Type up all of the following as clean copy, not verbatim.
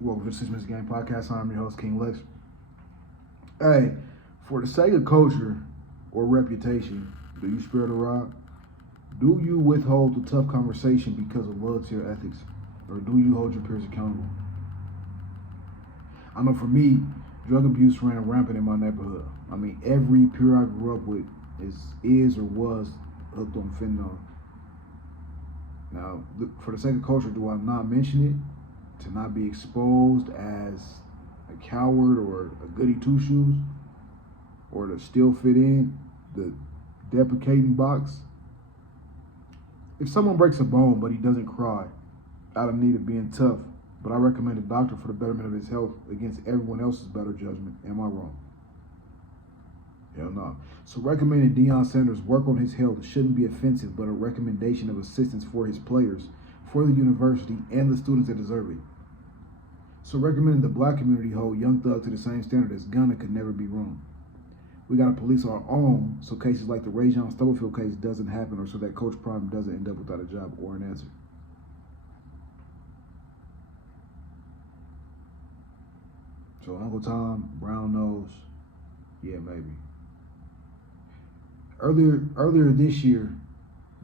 Welcome to the 6 Minutes of Game Podcast. I'm your host, King Lex. Hey, for the sake of culture or reputation, do you spare the rod? Do you withhold the tough conversation because of loyalty or ethics? Or do you hold your peers accountable? I know for me, drug abuse ran rampant in my neighborhood. I mean, every peer I grew up with is or was hooked on fentanyl. Now, for the sake of culture, do I not mention it? To not be exposed as a coward or a goody two-shoes, or to still fit in the deprecating box. If someone breaks a bone but he doesn't cry out of need of being tough, but I recommend a doctor for the betterment of his health against everyone else's better judgment, am I wrong? Hell no. So recommending Deion Sanders work on his health shouldn't be offensive, but a recommendation of assistance for his players, for the university, and the students that deserve it. So recommending the black community hold Young Thug to the same standard as Gunna could never be wrong. We gotta police our own so cases like the Rajon Stubblefield case doesn't happen, or so that Coach Prime doesn't end up without a job or an answer. So Uncle Tom, brown nose, yeah, maybe. Earlier this year,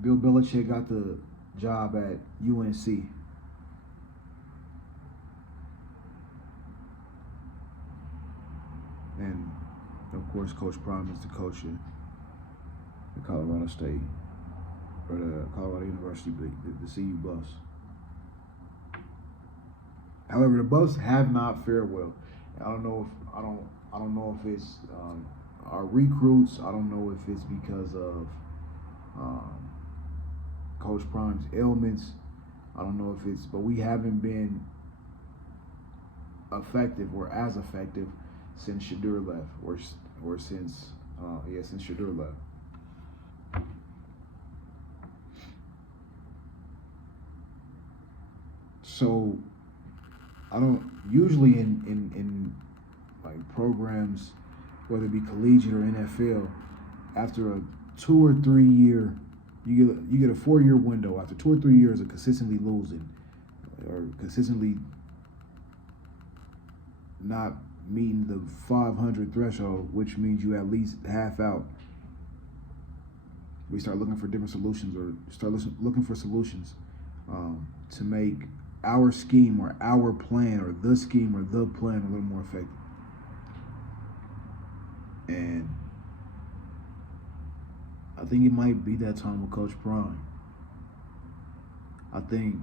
Bill Belichick got the job at UNC. And of course, Coach Prime is the coach of the Colorado State, or the Colorado University, the CU Buffs. However, the Buffs have not fared well. I don't know if it's our recruits. I don't know if it's because of Coach Prime's ailments. I don't know if it's, but we haven't been effective or as effective since Shadur left, or since Shadur left. So I don't usually in like programs, whether it be collegiate or NFL, after a 2 or 3 year, you get a 4-year window. After 2 or 3 years of consistently losing or consistently not meeting the 500 threshold, which means you at least half out, we start looking for different solutions, or start looking for solutions to make our scheme or our plan or the scheme or the plan a little more effective. And I think it might be that time with Coach Prime. I think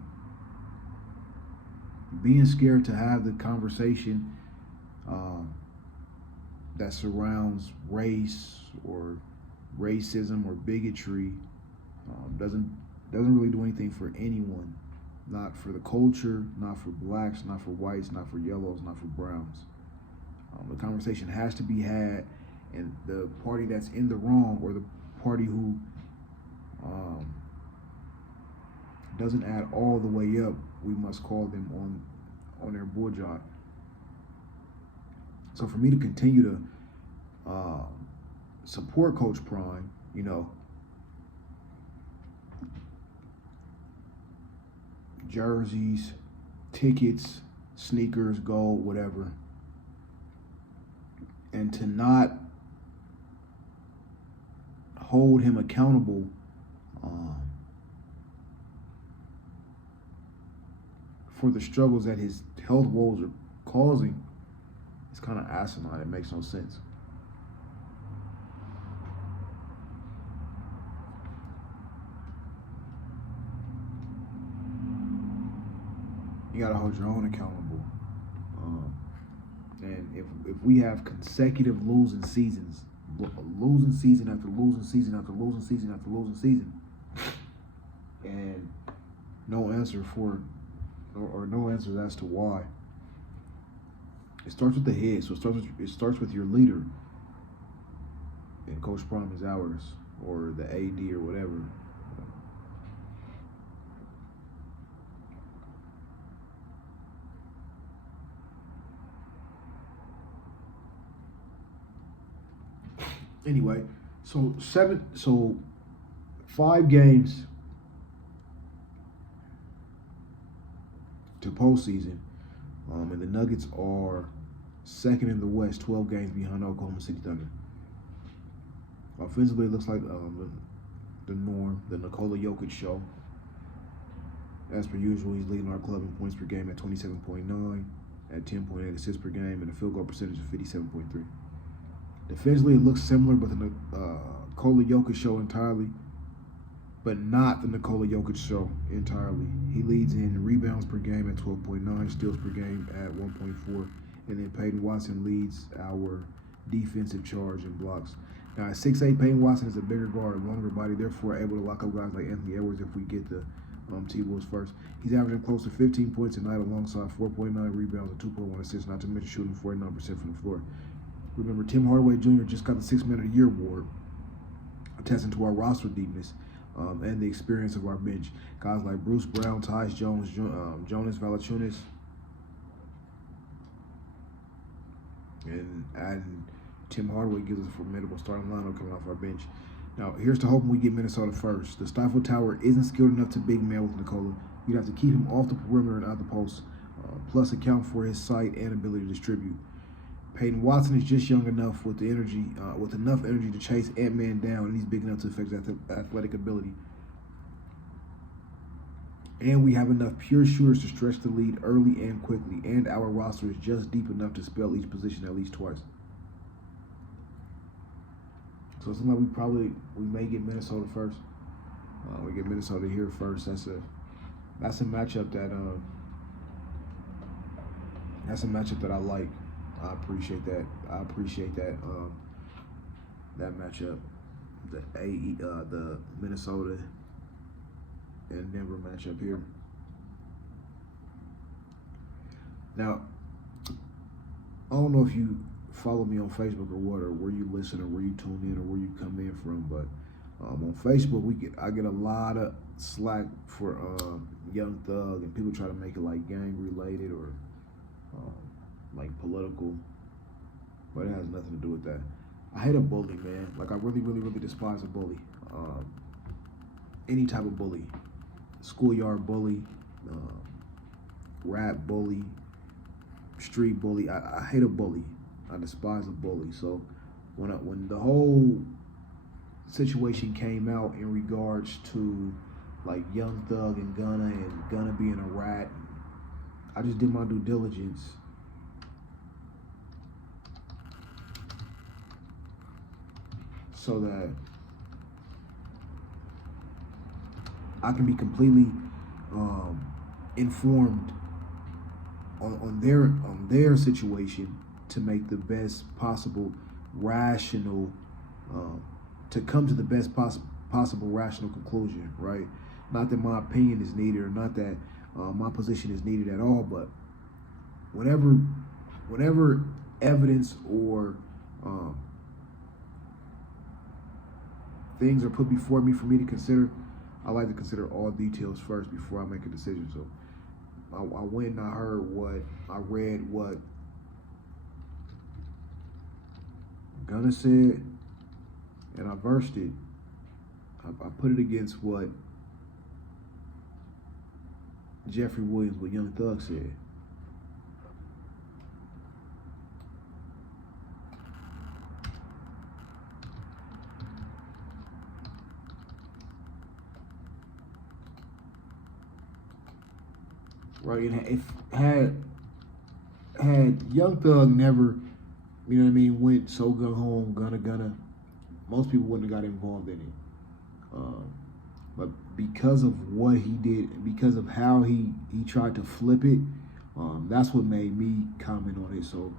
being scared to have the conversation that surrounds race or racism or bigotry doesn't really do anything for anyone. Not for the culture, not for blacks, not for whites, not for yellows, not for browns. The conversation has to be had, and the party that's in the wrong, or the party who doesn't add all the way up, we must call them on their bull job. So for me to continue to support Coach Prime, jerseys, tickets, sneakers, gold, whatever, and to not hold him accountable for the struggles that his health woes are causing, it's kind of asinine. It makes no sense. You gotta hold your own accountable. And if we have consecutive losing seasons, losing season after losing season after losing season after losing season, and no answer for, or no answers as to why, it starts with the head. So it starts with your leader, and Coach Prime is ours, or the AD or whatever. Anyway, so 5 games to postseason. And the Nuggets are second in the West, 12 games behind Oklahoma City Thunder. Offensively, it looks like the norm, the Nikola Jokic show. As per usual, he's leading our club in points per game at 27.9, at 10.8 assists per game, and a field goal percentage of 57.3. Defensively, it looks similar, but the Nikola Jokic show entirely, but not the Nikola Jokic show entirely. He leads in rebounds per game at 12.9, steals per game at 1.4, and then Peyton Watson leads our defensive charge in blocks. Now, at 6'8", Peyton Watson is a bigger guard, longer body, therefore able to lock up guys like Anthony Edwards if we get the T-Wolves first. He's averaging close to 15 points a night alongside 4.9 rebounds and 2.1 assists, not to mention shooting 49% from the floor. Remember, Tim Hardaway Jr. just got the 6 Man of the Year award, attesting to our roster deepness and the experience of our bench. Guys like Bruce Brown, Tyus Jones, Jonas Valanciunas, and Tim Hardaway gives us a formidable starting lineup coming off our bench. Now, here's to hoping we get Minnesota first. The Stifle Tower isn't skilled enough to big man with Nikola. You'd have to keep him off the perimeter and out the post, plus account for his sight and ability to distribute. Peyton Watson is just young enough with enough energy to chase Ant-Man down, and he's big enough to affect his athletic ability. And we have enough pure shooters to stretch the lead early and quickly, and our roster is just deep enough to spell each position at least twice. So it's like we may get Minnesota first. We get Minnesota here first. That's a matchup that I like. I appreciate that. That matchup, the Minnesota and Denver matchup here. Now, I don't know if you follow me on Facebook or what, or where you listen, or where you tune in, or where you come in from, but on Facebook I get a lot of slack for Young Thug, and people try to make it like gang related or like political, but it has nothing to do with that. I hate a bully, man. Like, I really despise a bully. Any type of bully, schoolyard bully, rap bully, street bully. I hate a bully. I despise a bully. So when the whole situation came out in regards to like Young Thug and Gunna being a rat, I just did my due diligence. So that I can be completely informed on their situation to make the best possible rational, to come to the best possible rational conclusion, right? Not that my opinion is needed, or not that my position is needed at all, but whenever evidence or things are put before me for me to consider, I like to consider all details first before I make a decision. So I went and I read what Gunna said, and I versed it. I put it against what Jeffrey Williams, what Young Thug said. Right, and if had Young Thug never, you know what I mean, went so gun home, Gunna, most people wouldn't have got involved in it. But because of what he did, because of how he tried to flip it, that's what made me comment on it. So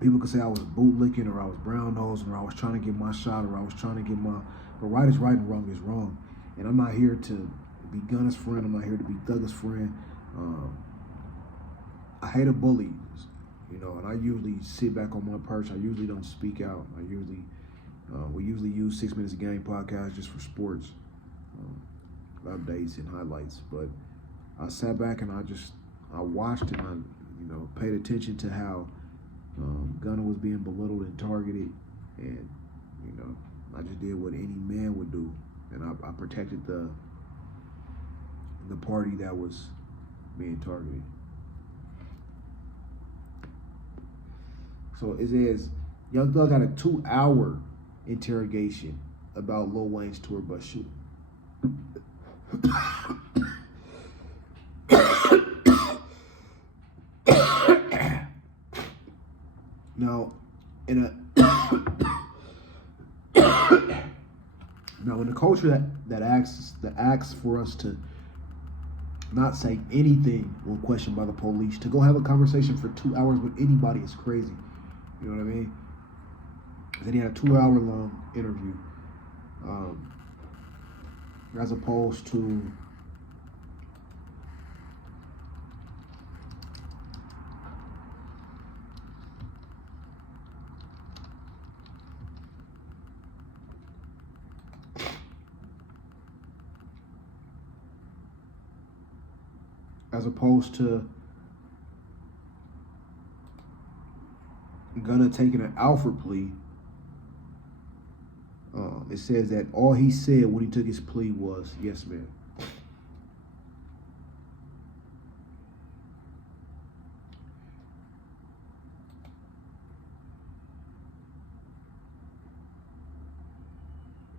people could say I was bootlicking, or I was brown nosing, or I was trying to get my shot, or I was trying to get my. But right is right and wrong is wrong, and I'm not here to be Gunna's friend. I'm not here to be Thug's friend. I hate a bully, you know, and I usually sit back on my perch. I usually don't speak out. We usually use 6 Minutes of Game Podcast just for sports updates and highlights. But I sat back and I watched and I paid attention to how Gunna was being belittled and targeted, and I just did what any man would do, and I protected the party that was being targeted. So it says Young Thug got a 2-hour interrogation about Lil Wayne's tour bus shooting. Now, in a culture that asks for us to not say anything when questioned by the police, to go have a conversation for 2 hours with anybody is crazy. You know what I mean? Then he had a 2-hour long interview, as opposed to Gunna taking an Alford plea. It says that all he said when he took his plea was, "Yes, ma'am."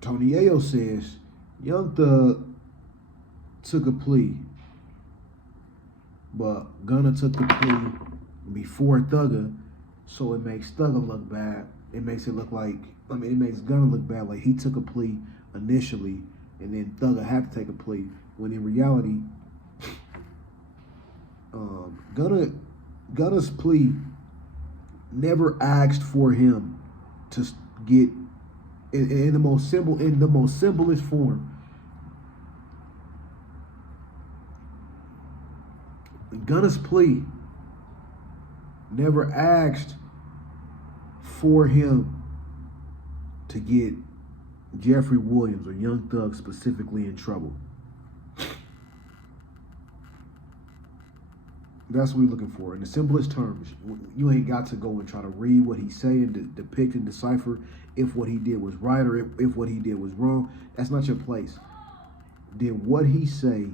Tony Ayo says Young Thug took a plea, but Gunna took the plea before Thugger, so it makes Thugger look bad. It makes Gunna look bad, like he took a plea initially, and then Thugger had to take a plea, when in reality, Gunna's plea never asked for him to get in the most simplest form. Gunna's plea never asked for him to get Jeffrey Williams or Young Thug specifically in trouble. That's what we're looking for. In the simplest terms, you ain't got to go and try to read what he's saying, depict and decipher if what he did was right or if what he did was wrong. That's not your place. Did what he say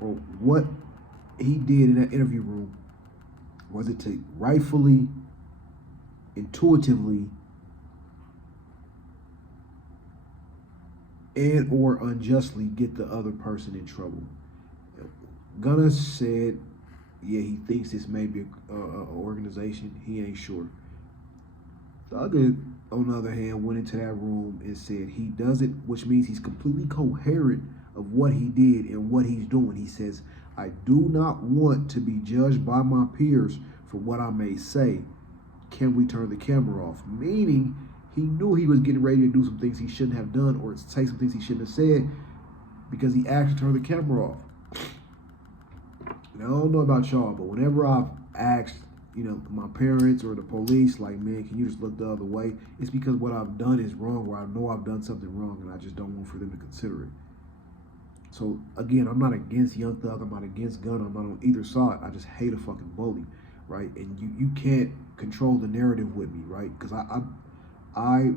or what he did in that interview room, was it to rightfully, intuitively, and or unjustly get the other person in trouble? Gunna said, yeah, he thinks this may be an organization. He ain't sure. Thugger, on the other hand, went into that room and said he does it, which means he's completely coherent of what he did and what he's doing. He says, "I do not want to be judged by my peers for what I may say. Can we turn the camera off?" Meaning, he knew he was getting ready to do some things he shouldn't have done or say some things he shouldn't have said because he actually turned the camera off. Now, I don't know about y'all, but whenever I've asked, my parents or the police, like, man, can you just look the other way? It's because what I've done is wrong, or I know I've done something wrong, and I just don't want for them to consider it. So, again, I'm not against Young Thug. I'm not against Gunna. I'm not on either side. I just hate a fucking bully, right? And you can't control the narrative with me, right? Because I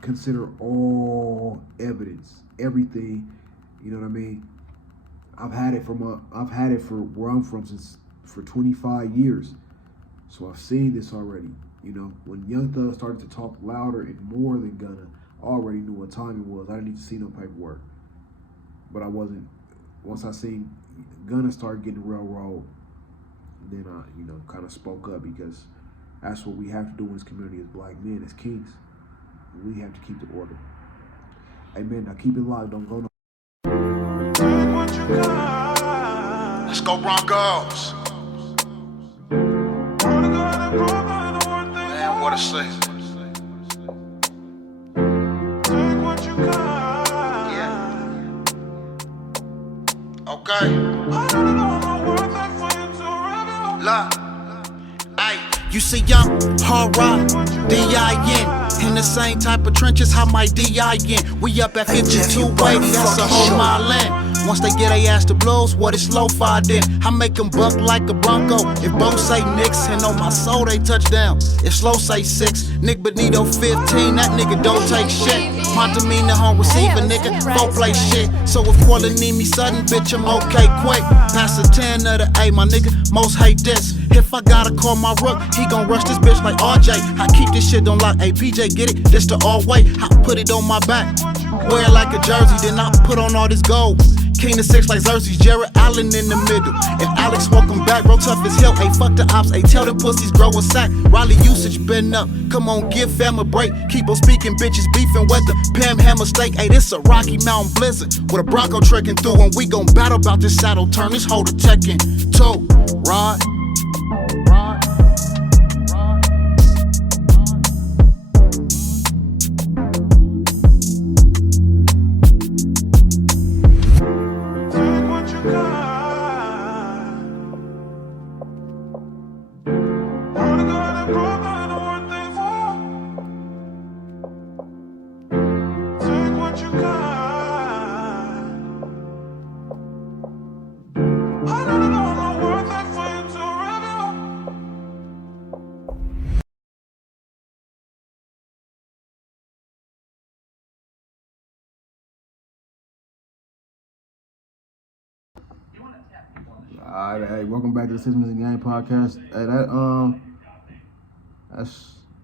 consider all evidence, everything, you know what I mean? I've had it for where I'm from for 25 years. So I've seen this already. When Young Thug started to talk louder and more than Gunna, I already knew what time it was. I didn't need to see no paperwork. But I wasn't, once I seen Gunna start getting railroad, then I, kind of spoke up, because that's what we have to do in this community as black men, as kings. We have to keep the order. Amen. Now keep it locked. Don't go no. Let's go Broncos. Man, what a say. Yeah. Okay. Look. Ay, you see, I'm hard rock, D-I-N. In the same type of trenches, how my D-I-N. We up at 5280, that's a whole mile in. Once they get they ass to blows, what is slow fi then? I make them buck like a Bronco. If both say Knicks, and on my soul they touchdown. If slow say 6, Nick Benito 15, that nigga don't take shit. Montemina home receiver, nigga, don't play shit. So if Quilla need me sudden, bitch, I'm okay quick. Pass a 10 King of the A, my nigga, most hate this. If I gotta call my rook, he gon' rush this bitch like RJ. I keep this shit on lock, hey PJ, get it? This the all way. I put it on my back, wear it like a jersey, then I put on all this gold. King of 6 like Xerxes, Jared Allen in the middle. And Alex welcome back, bro, tough as hell. Hey, fuck the ops, hey, tell them pussies grow a sack. Riley usage been up, come on, give fam a break. Keep on speaking, bitches beefing with the Pam Hammer steak. Hey, this a Rocky Mountain blizzard with a Bronco trekking through. And we gon' battle about this saddle, turn this hoe to Tekken. Toe, ride. Alright, hey, welcome back to the Sixminutesofgame Pdcast. Hey,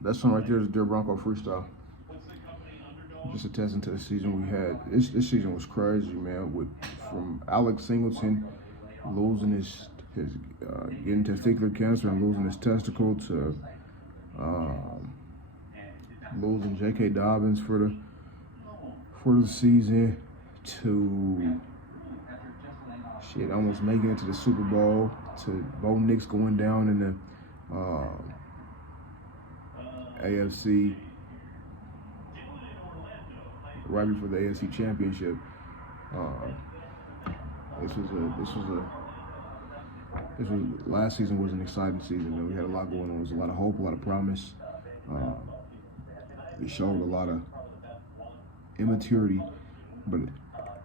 that song right there is Dear Bronco freestyle. Just attesting to the season we had. This season was crazy, man. From Alex Singleton losing his getting testicular cancer and losing his testicle to losing J.K. Dobbins for the season to almost making it to the Super Bowl, to Bo Nix going down in the AFC right before the AFC Championship. Last season was an exciting season. We had a lot going on. There was a lot of hope, a lot of promise. It showed a lot of immaturity, but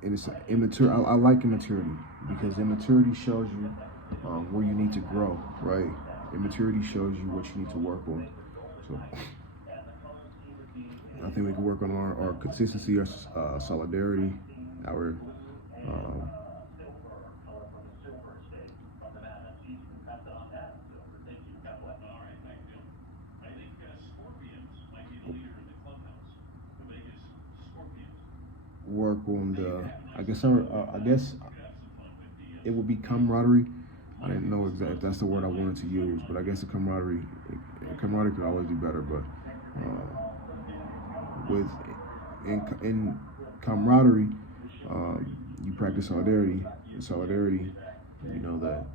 it's immature. I like immaturity because immaturity shows you where you need to grow, right? Immaturity shows you what you need to work on. So I think we can work on our consistency, our solidarity, our work on the, I guess it would be camaraderie. I didn't know exactly if that's the word I wanted to use, but I guess the camaraderie could always be better. But in camaraderie, you practice solidarity. In solidarity, you know that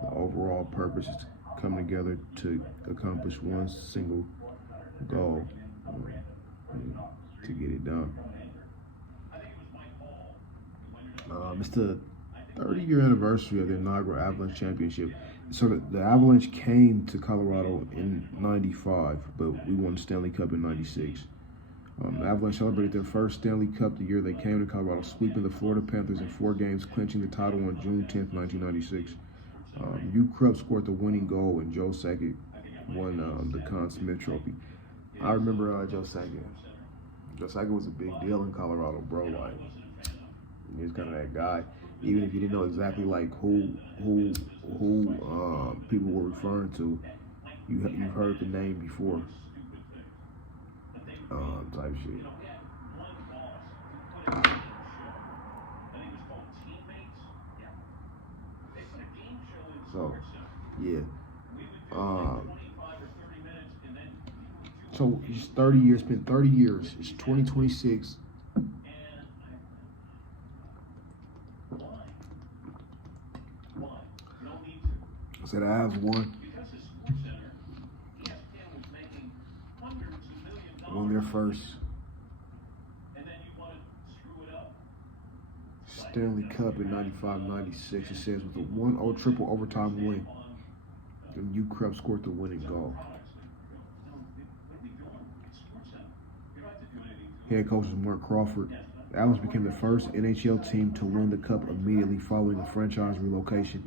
the overall purpose is to come together to accomplish one single goal, to get it done. It's the 30-year anniversary of the inaugural Avalanche Championship. So the Avalanche came to Colorado in '95, but we won the Stanley Cup in '96. The Avalanche celebrated their first Stanley Cup the year they came to Colorado, sweeping the Florida Panthers in 4 games, clinching the title on June 10th, 1996. Hugh Krupp scored the winning goal, and Joe Sakic won the Conn Smythe Trophy. I remember Joe Sakic. Joe Sakic was a big deal in Colorado, bro. Like, he was kind of that guy. Even if you didn't know exactly like who people were referring to, you've heard the name before. Type shit. So, yeah. So it's 30 years. It's been 30 years. It's 2026. I said I have won their first Stanley Cup in '95-96. It says with a 1-0 triple overtime win, and Hugh Krupp scored the winning goal. Head coach is Mark Crawford. The Avalanche became the first NHL team to win the Cup immediately following a franchise relocation.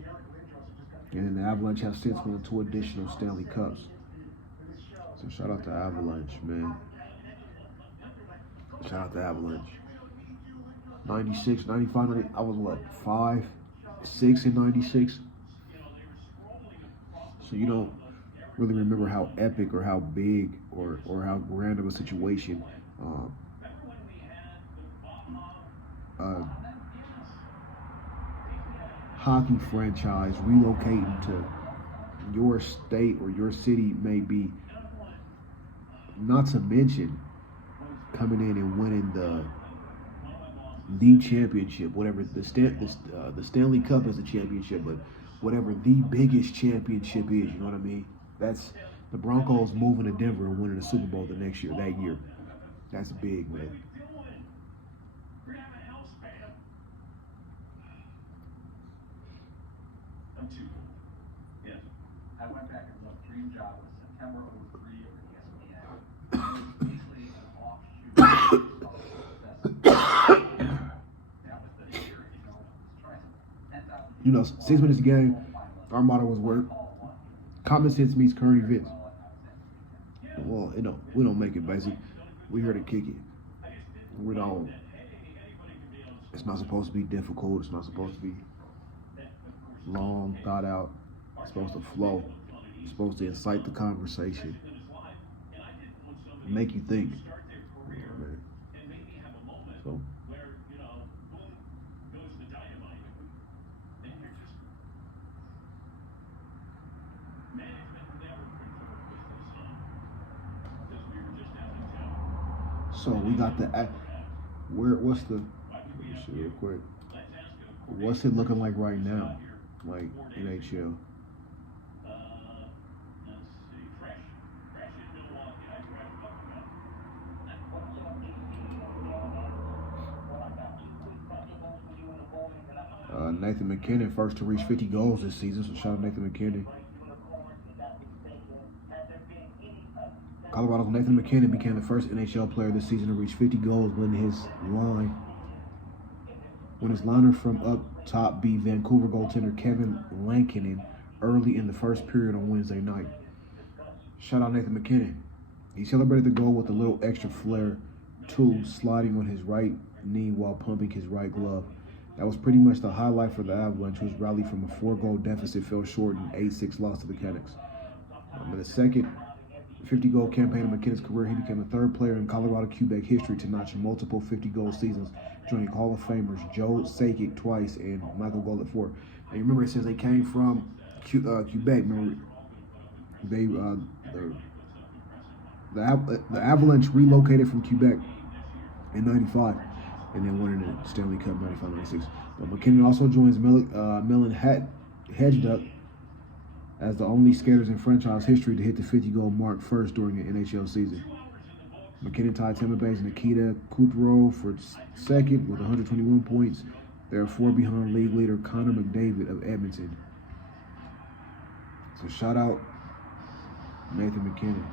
And the Avalanche have since won 2 additional Stanley Cups. So shout out to Avalanche, man. Shout out to Avalanche. 96, 95, 90, I was what, 5? 6 and 96. So you don't really remember how epic or how big or how grand of a situation hockey franchise relocating to your state or your city may be. Not to mention coming in and winning the championship, whatever the Stanley Cup is a championship, but whatever the biggest championship is, you know what I mean? That's the Broncos moving to Denver and winning the Super Bowl that year. That's big, man. I went back and looked. Dream job was September 03 over ESPN. 6 minutes a game. Our motto was work. Common sense meets current events. Well, we don't make it basic. We here to kick it. We don't. It's not supposed to be difficult. It's not supposed to be long, thought out. It's supposed to flow. It's supposed to incite the conversation. Make you think. So. So we got the what's the, let me see real quick. What's it looking like right now? Like NHL. Nathan McKinnon, first to reach 50 goals this season, so shout out Nathan McKinnon. Colorado's Nathan McKinnon became the first NHL player this season to reach 50 goals when his liner from up top beat Vancouver goaltender Kevin Lankinen early in the first period on Wednesday night. Shout out Nathan McKinnon. He celebrated the goal with a little extra flair, too, sliding on his right knee while pumping his right glove. That was pretty much the highlight for the Avalanche, whose rally from a 4-goal deficit fell short in 8-6 loss to the Canucks. In the second 50-goal campaign of McKinnon's career, he became the third player in Colorado Quebec history to notch multiple 50-goal seasons, joining Hall of Famers Joe Sakic twice and Michael Gold 4. And remember, it says they came from Quebec. Remember, they the Avalanche relocated from Quebec in '95. And then winning the Stanley Cup 95-96. But McKinnon also joins Millen Hedgeduck as the only skaters in franchise history to hit the 50-goal mark first during an NHL season. McKinnon tied Tampa Bay's Nikita Kucherov for second with 121 points. They are 4 behind league leader Connor McDavid of Edmonton. So shout out Nathan McKinnon.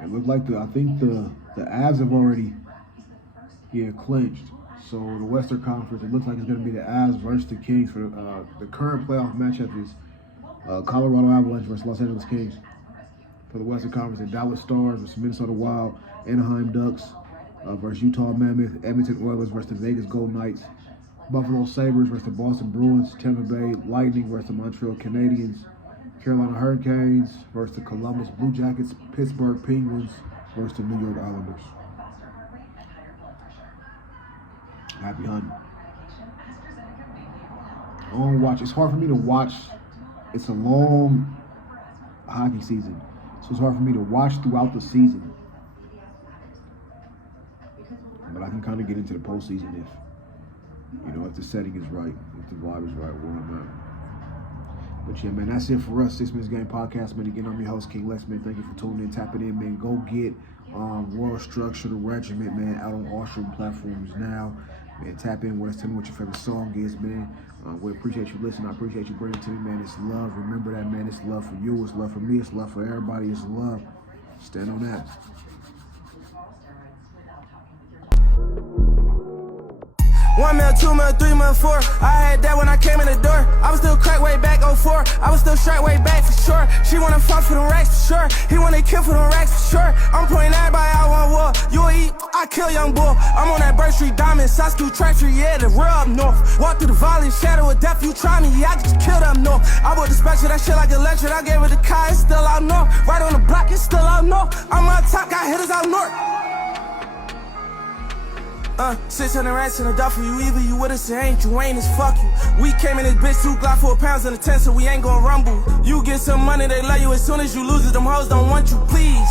It looked like I think the Avs have already clinched. So the Western Conference, it looks like it's going to be the Avs versus the Kings for the current playoff matchup is Colorado Avalanche versus Los Angeles Kings for the Western Conference, and Dallas Stars versus Minnesota Wild, Anaheim Ducks versus Utah Mammoth, Edmonton Oilers versus the Vegas Golden Knights, Buffalo Sabres versus the Boston Bruins, Tampa Bay Lightning versus the Montreal Canadiens, Carolina Hurricanes versus the Columbus Blue Jackets, Pittsburgh Penguins versus the New York Islanders. Happy hunting. I don't watch. It's hard for me to watch. It's a long hockey season, so it's hard for me to watch throughout the season. But I can kind of get into the postseason if the setting is right, if the vibe is right, where I'm at. But yeah, man, that's it for us. 6 Minutes Game Podcast, man. Again, I'm your host, King Lex, man. Thank you for tuning in, tapping in, man. Go get World Structure, the Regiment, man, out on all streaming platforms now. Man, tap in with us. Tell me what your favorite song is, man. We appreciate you listening. I appreciate you bringing it to me, man. It's love. Remember that, man. It's love for you. It's love for me. It's love for everybody. It's love. Stand on that. 1 mil, 2 mil, 3 mil, 4. I had that when I came in the door. I was still crack way back 04. I was still straight way back for sure. She wanna fuck for them racks for sure. He wanna kill for them racks for sure. I'm pointing everybody out on war. You will eat, I kill young boy. I'm on that Bird Street Diamond, Sasku Treachery, yeah, the real up north. Walk through the valley, shadow of death, you try me, yeah, I get you killed up north. I bought the special, that shit like electric. I gave it the car, it's still out north. Right on the block, it's still out north. I'm on top, got hitters out north. 600 rats in a duffel, you either you with us or ain't, you ain't as fuck you. We came in this bitch, 2 Glock 4 pounds in the 10, so we ain't gon' rumble. You get some money, they love you as soon as you lose it, them hoes don't want you, please.